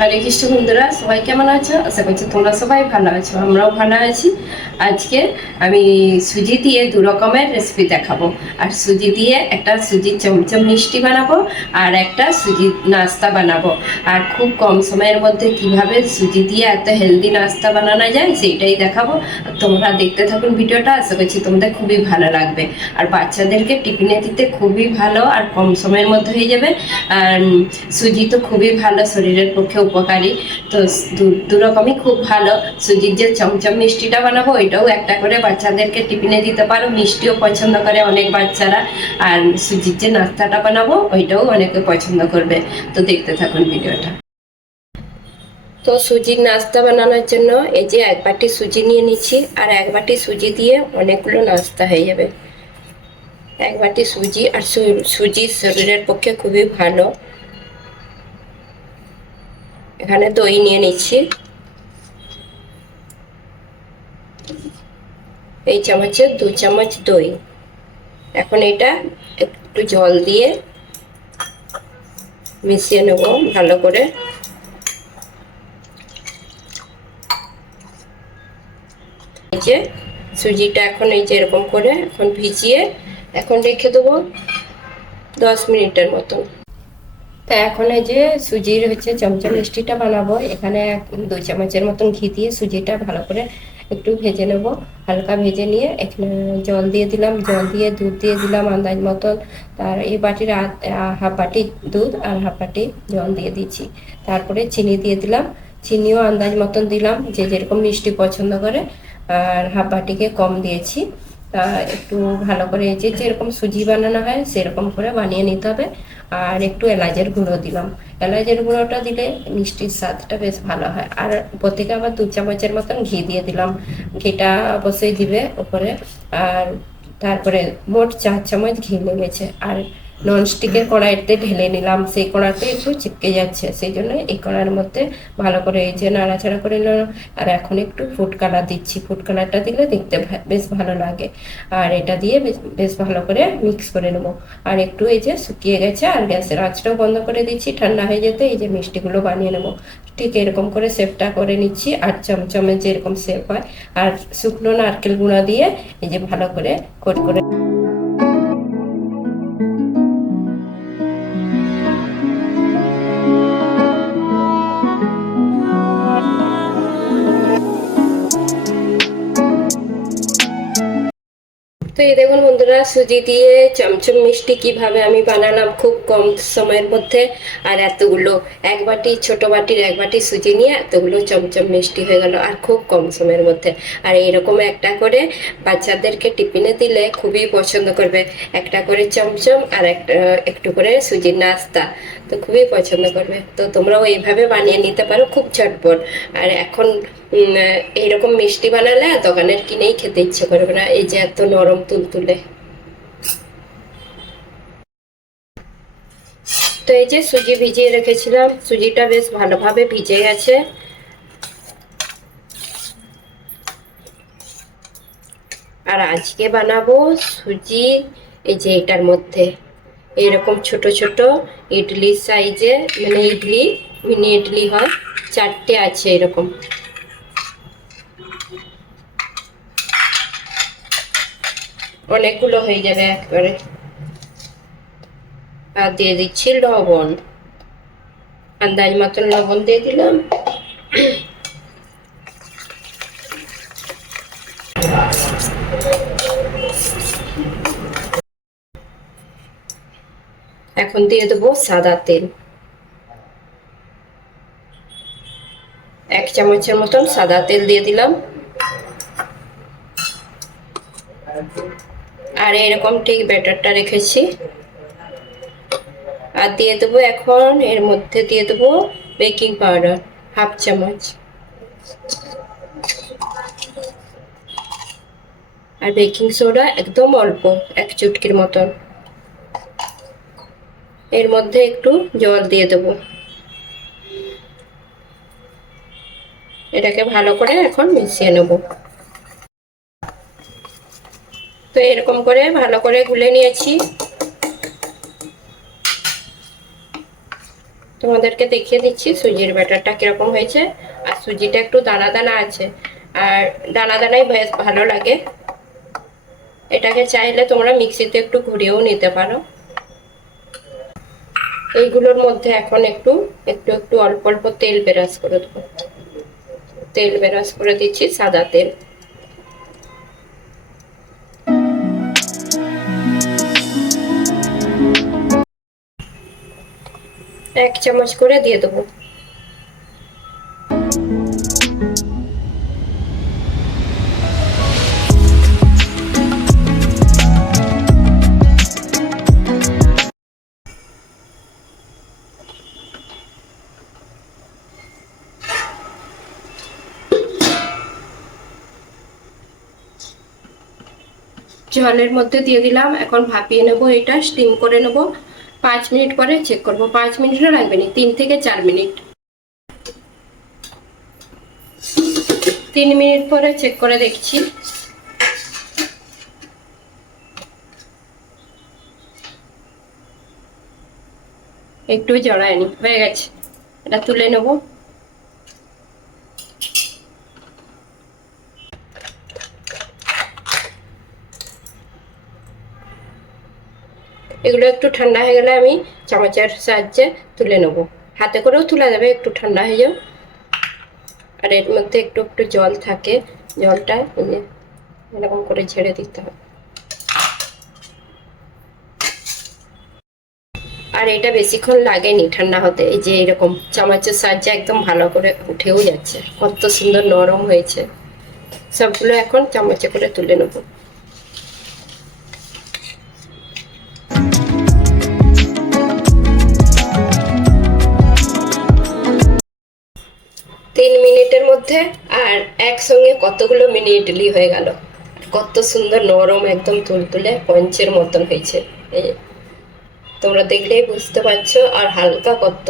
হরে কৃষ্ণ বন্ধুরা, সবাই কেমন আছো? আশা করছি তোমরা সবাই ভালো আছো, আমরাও ভালো আছি। আজকে আমি সুজি দিয়ে দু রকমের রেসিপি দেখাবো। আর সুজি দিয়ে একটা সুজির চমচম মিষ্টি বানাবো, আর একটা সুজি নাস্তা বানাবো। আর খুব কম সময়ের মধ্যে কীভাবে সুজি দিয়ে এত হেলদি নাস্তা বানানো যায়, সেইটাই দেখাবো। তোমরা দেখতে থাকুন ভিডিওটা, আশা করছি তোমাদের খুবই ভালো লাগবে। আর বাচ্চাদেরকে টিফিনে দিতে খুবই ভালো, আর কম সময়ের মধ্যে হয়ে যাবে। আর সুজি তো খুবই ভালো, শরীরের পক্ষে উপকারী। তো দু- রকমই খুব ভালো। সুজির যে চমচম মিষ্টিটা বানাবো ওইটাও একটা করে বাচ্চাদেরকে টিফিনে দিতে পারো। মিষ্টিও পছন্দ করে অনেক বাচ্চারা। আর সুজির যে নাস্তাটা বানাবো, ওইটাও অনেকে পছন্দ করবে। তো দেখতে থাকুন ভিডিওটা। তো সুজির নাস্তা বানানোর জন্য এই যে এক বাটি সুজি নিয়ে নিচ্ছি, আর এক বাটি সুজি দিয়ে অনেকগুলো নাস্তা হয়ে যাবে। এক বাটি সুজি, আর সুজি শরীরের পক্ষে খুবই ভালো। এখানে দই নিয়ে নিচ্ছি। এই চামচে দু চামচ দই। এখন এটা একটু জল দিয়ে মিশিয়ে নেব ভালো করে। যে সুজিটা এখন এই যে এরকম করে এখন ভিজিয়ে এখন রেখে দেবো দশ মিনিটের মতন। তা এখন এই যে সুজির হচ্ছে চমচম মিষ্টিটা বানাবো। এখানে দু চামচের মতন ঘি দিয়ে সুজিটা ভালো করে একটু ভেজে নেব। হালকা ভেজে নিয়ে এখানে জল দিয়ে দিলাম। জল দিয়ে দুধ দিয়ে দিলাম আন্দাজ মতন। তার এই বাটির হাফ বাটি দুধ আর হাফ বাটি জল দিয়ে দিচ্ছি। তারপরে চিনি দিয়ে দিলাম। চিনিও আন্দাজ মতন দিলাম যে যেরকম মিষ্টি পছন্দ করে। আর হাফ বাটিকে কম দিয়েছি। তা একটু ভালো করে যে যেরকম সুজি বানানো হয়, সেরকম করে বানিয়ে নিতে হবে। আর একটু এলাচের গুঁড়ো দিলাম। এলাচের গুঁড়োটা দিলে মিষ্টির স্বাদটা বেশ ভালো হয়। আর উপর থেকে আবার দু চামচের মতন ঘি দিয়ে দিলাম। ঘিটা অবশ্যই দিবে ওপরে। আর তারপরে মোট চার চামচ ঘি লেগেছে আর ননস্টিকের কড়াইতে ঢেলে নিলাম। সেই কড়াতে একটু চিপকে যাচ্ছে। সেই জন্য এই কড়ার মধ্যে ভালো করে এই যে নাড়াচাড়া করে নিলাম। আর এখন একটু ফুড কালার দিচ্ছি। ফুড কালারটা দিলে দেখতে বেশ ভালো লাগে। আর এটা দিয়ে বেশ- ভালো করে মিক্স করে নেব। আর একটু এই যে শুকিয়ে গেছে আর গ্যাসের আঁচটাও বন্ধ করে দিচ্ছি। ঠান্ডা হয়ে যেতে এই যে মিষ্টিগুলো বানিয়ে নেব। ঠিক এরকম করে শেপটা করে নিচ্ছি। আর চমচমে যেরকম শেপ হয়। আর শুকনো নারকেল গুঁড়া দিয়ে এই যে ভালো করে কোট করে তো এই দেখুন বন্ধুরা, সুজি দিয়ে চমচম মিষ্টি কীভাবে আমি বানালাম খুব কম সময়ের মধ্যে। আর এতগুলো, এক বাটি, ছোট বাটির এক বাটি সুজি নিয়ে এতগুলো চমচম মিষ্টি হয়ে গেল, আর খুব কম সময়ের মধ্যে। আর এরকম একটা করে বাচ্চাদেরকে টিফিনে দিলে খুবই পছন্দ করবে। একটা করে চমচম আর একটা, একটু করে সুজির নাস্তা। তো খুবই পছন্দ করবে। তো তোমরাও এইভাবে বানিয়ে নিতে পারো, খুব ঝটপট। আর এখন এইরকম মিষ্টি বানালে দোকানের কিনেই খেতে ইচ্ছে করবে না, এই যে এত নরম তুলতুলে তো এই যে সুজি ভিজিয়ে রেখেছিলাম, সুজিটা বেশ ভালোভাবে ভিজে গেছে। আর আজকে বানাবো সুজি, এই যে এটার মধ্যে। এরকম ছোট ছোট ইডলি সাইজে মানে ইডলি, মিনি ইডলি হয়, চারটে আছে এরকম। অনেকগুলো হয়ে যাবে একবারে। আর দিয়ে দিচ্ছি লবণ। আন্দাজ মতন লবণ দিয়ে দিলাম। এখন দিয়ে দেবো সাদা তেল। এক চামচের মতন সাদা তেল দিয়ে দিলাম। আর এরকম ঠিক ব্যাটারটা রেখেছি। আর দিয়ে দেবো এখন এর মধ্যে দিয়ে দেবো বেকিং পাউডার, হাফ চামচ। আর বেকিং সোডা একদম অল্প, এক চুটকির মতন। এর মধ্যে একটু জল দিয়ে দেবো। এটাকে ভালো করে এখন মিশিয়ে নেব। তো এরকম করে ভালো করে গুলে নিয়েছি। তোমাদেরকে দেখিয়ে দিচ্ছি সুজির ব্যাটারটা কীরকম হয়েছে। আর সুজিটা একটু দানা দানা আছে। আর দানা দানাই বেশ ভালো লাগে। এটাকে চাইলে তোমরা মিক্সিতে একটু ঘুরিয়েও নিতে পারো। এইগুলোর মধ্যে এখন একটু একটু একটু অল্প অল্প তেল বেরাস করে দেবো। তেল বেরাস করে দিচ্ছি সাদা তেল। এক চামচ করে দিয়ে দেবো। জলের মধ্যে দিয়ে দিলাম। এখন ভাপিয়ে নেব এটা স্টিম করে নেব। পাঁচ মিনিট পরে চেক করব। পাঁচ মিনিটও লাগবে না, তিন থেকে চার মিনিট। তিন মিনিট পরে চেক করে দেখছি। একটু জড়ায়নি, হয়ে গেছে। এটা তুলে নেব এগুলো একটু ঠান্ডা হয়ে গেলে আমি চামচের সাহায্যে তুলে নেব। হাতে করেও তুলে দেবে একটু ঠান্ডা হয়ে যাও। আর এর মধ্যে একটু একটু জল থাকে, জলটা এরকম করে ছেড়ে দিতে হবে। আর এটা বেশিক্ষণ লাগেনি ঠান্ডা হতে, এই যে এরকম চামচের সাহায্যে একদম ভালো করে উঠেও যাচ্ছে। কত সুন্দর নরম হয়েছে। সবগুলো এখন চামচে করে তুলে নেব। কতগুলো মিনি ইডলি হয়ে গেল। কত সুন্দর নরম একদম তুলতুলে পঞ্চের মতন হয়েছে। এই তোমরা দেখলেই বুঝতে পারছ আর হালকা কত।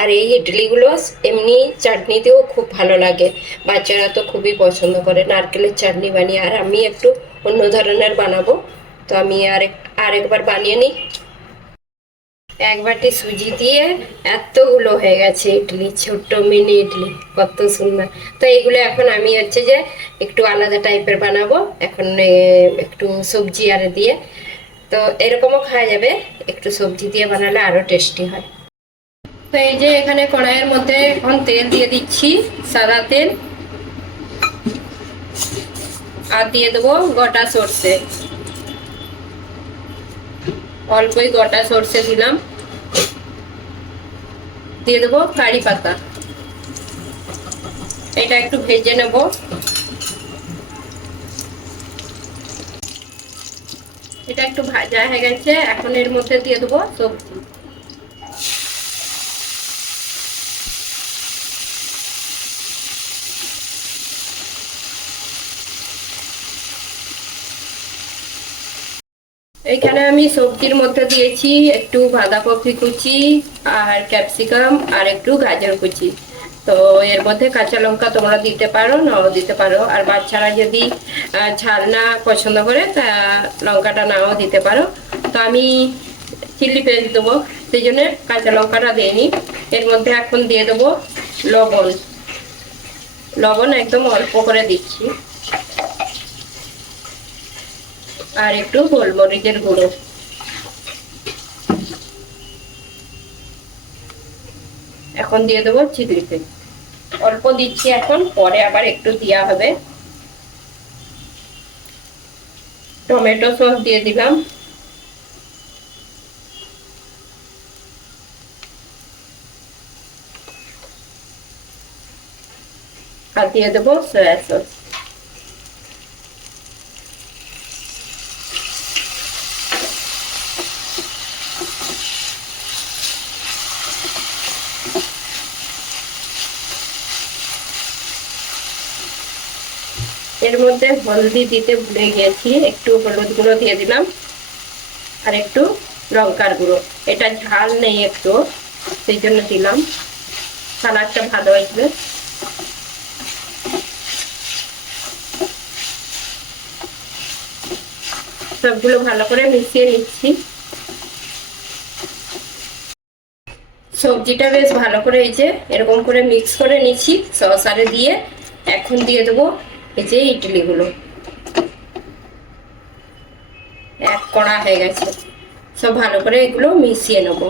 আর এই ইডলিগুলো এমনি চাটনি দিয়েও খুব ভালো লাগে। বাচ্চারা তো খুবই পছন্দ করে। নারকেলের চাটনি বানিয়ে। আর আমি একটু অন্য ধরনের বানাবো। তো আমি আরেক আরেকবার বানিয়ে নিই। এক বাটি সুজি দিয়ে এতগুলো হয়ে গেছে ইডলি, ছোট্ট মিনি ইডলি, কত সুন্দর। তো এইগুলো এখন আমি হচ্ছে যে একটু আলাদা টাইপের বানাবো। এখন একটু সবজি আর দিয়ে। তো এরকমও খাওয়া যাবে, একটু সবজি দিয়ে বানালে আরও টেস্টি হয়। তো এই যে এখানে কড়াইয়ের মধ্যে এখন তেল দিয়ে দিচ্ছি, সাদা তেল। আর দিয়ে দেবো গোটা সর্ষে। অল্পই গোটা সর্ষে দিলাম। দিয়ে দেবো কারি পাতা। এটা একটু ভেজে নেব। এটা একটু ভাজা হয়ে গেছে, এখন এর মধ্যে দিয়ে দেবো সবজি এখানে আমি সবজির মধ্যে দিয়েছি একটু বাঁধাকপি কুচি আর ক্যাপসিকাম আর একটু গাজর কুচি। তো এর মধ্যে কাঁচা লঙ্কা তোমরা দিতে পারো, নাও দিতে পারো। আর বাচ্চারা যদি ঝাল না পছন্দ করে, তা লঙ্কাটা নাও দিতে পারো। তো আমি চিলি পেস্ট দেবো, সেই জন্য কাঁচা লঙ্কাটা দিইনি এর মধ্যে এখন দিয়ে দেবো লবণ। লবণ একদম অল্প করে দিচ্ছি। আর একটু গোলমরিচের গুঁড়ো। এখন দিয়ে দেবো পেস্ট অল্প দিচ্ছি এখন, পরে আবার একটু দেওয়া হবে। টমেটো সস দিয়ে দিলাম। আর দিয়ে দেবো সয়া সস। এর মধ্যে হলদি দিতে ভুলে গিয়েছি একটু হলুদ গুঁড়ো দিয়ে দিলাম, আর একটু লঙ্কার গুঁড়ো। এটা ঝাল নেই একটু, সেই জন্য দিলাম। কালারটা ভালো আসবে। সবগুলো ভালো করে মিশিয়ে নিচ্ছি। সবজিটা বেশ ভালো করে এই যে, এরকম করে মিক্স করে নিচ্ছি সসারে দিয়ে। এখন দিয়ে দেবো এই যে ইডলিগুলো। এক কড়া হয়ে গেছে। সব ভালো করে এগুলো মিশিয়ে নেব।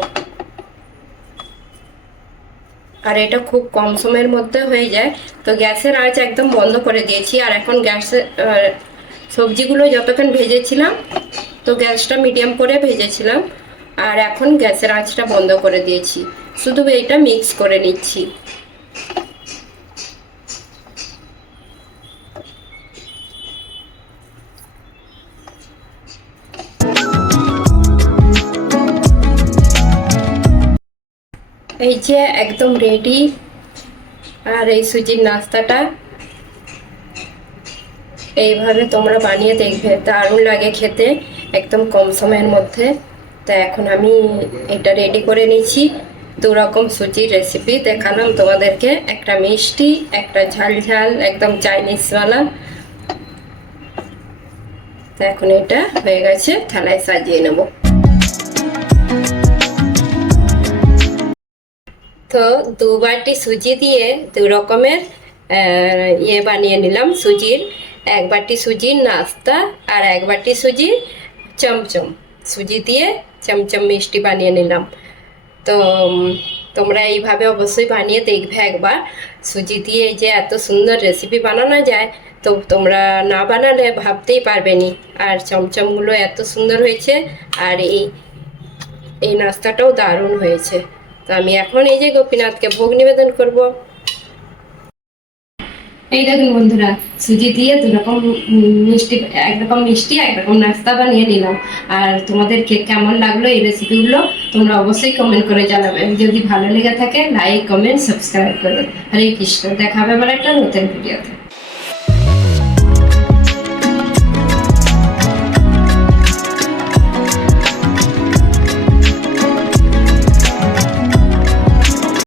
আর এটা খুব কম সময়ের মধ্যে হয়ে যায়। তো গ্যাসের আঁচ একদম বন্ধ করে দিয়েছি। আর এখন গ্যাসে সবজিগুলো যতক্ষণ ভেজেছিলাম, তো গ্যাসটা মিডিয়াম করে ভেজেছিলাম। আর এখন গ্যাসের আঁচটা বন্ধ করে দিয়েছি। শুধু এইটা মিক্স করে নিচ্ছি। এই যে একদম রেডি আর এই সুজির নাস্তাটা। এইভাবে তোমরা বানিয়ে দেখবে, দারুণ লাগে খেতে, একদম কম সময়ের মধ্যে। তো এখন আমি এটা রেডি করে নিচ্ছি দু রকম সুজির রেসিপি দেখালাম তোমাদেরকে। একটা মিষ্টি, একটা ঝাল ঝাল, একদম চাইনিজ চাইনিজওয়ালা তো এখন এটা হয়ে গেছে, থালায় সাজিয়ে নেব। তো দু বাটি সুজি দিয়ে দু রকমের ইয়ে বানিয়ে নিলাম সুজির। এক বাটি সুজির নাস্তা আর এক বাটি সুজির চমচম। সুজি দিয়ে চমচম মিষ্টি বানিয়ে নিলাম। তো তোমরা এইভাবে অবশ্যই বানিয়ে দেখবে একবার। সুজি দিয়ে যে এত সুন্দর রেসিপি বানানো যায়, তো তোমরা না বানালে ভাবতেই পারবে নি। আর চমচমগুলো এত সুন্দর হয়েছে, আর এই এই নাস্তাটাও দারুণ হয়েছে। তো আমি এখন এই যে গোপীনাথকে ভোগ নিবেদন করব। এই দেখুন বন্ধুরা, সুজি দিয়ে দু রকম মিষ্টি, একরকম মিষ্টি, একরকম নাস্তা বানিয়ে নিলাম। আর তোমাদেরকে কেমন লাগল এই রেসিপিগুলো তোমরা অবশ্যই কমেন্ট করে জানাবে। যদি ভালো লেগে থাকে লাইক কমেন্ট সাবস্ক্রাইব করবে হরে কৃষ্ণ দেখা হবে আবার একটা নতুন ভিডিওতে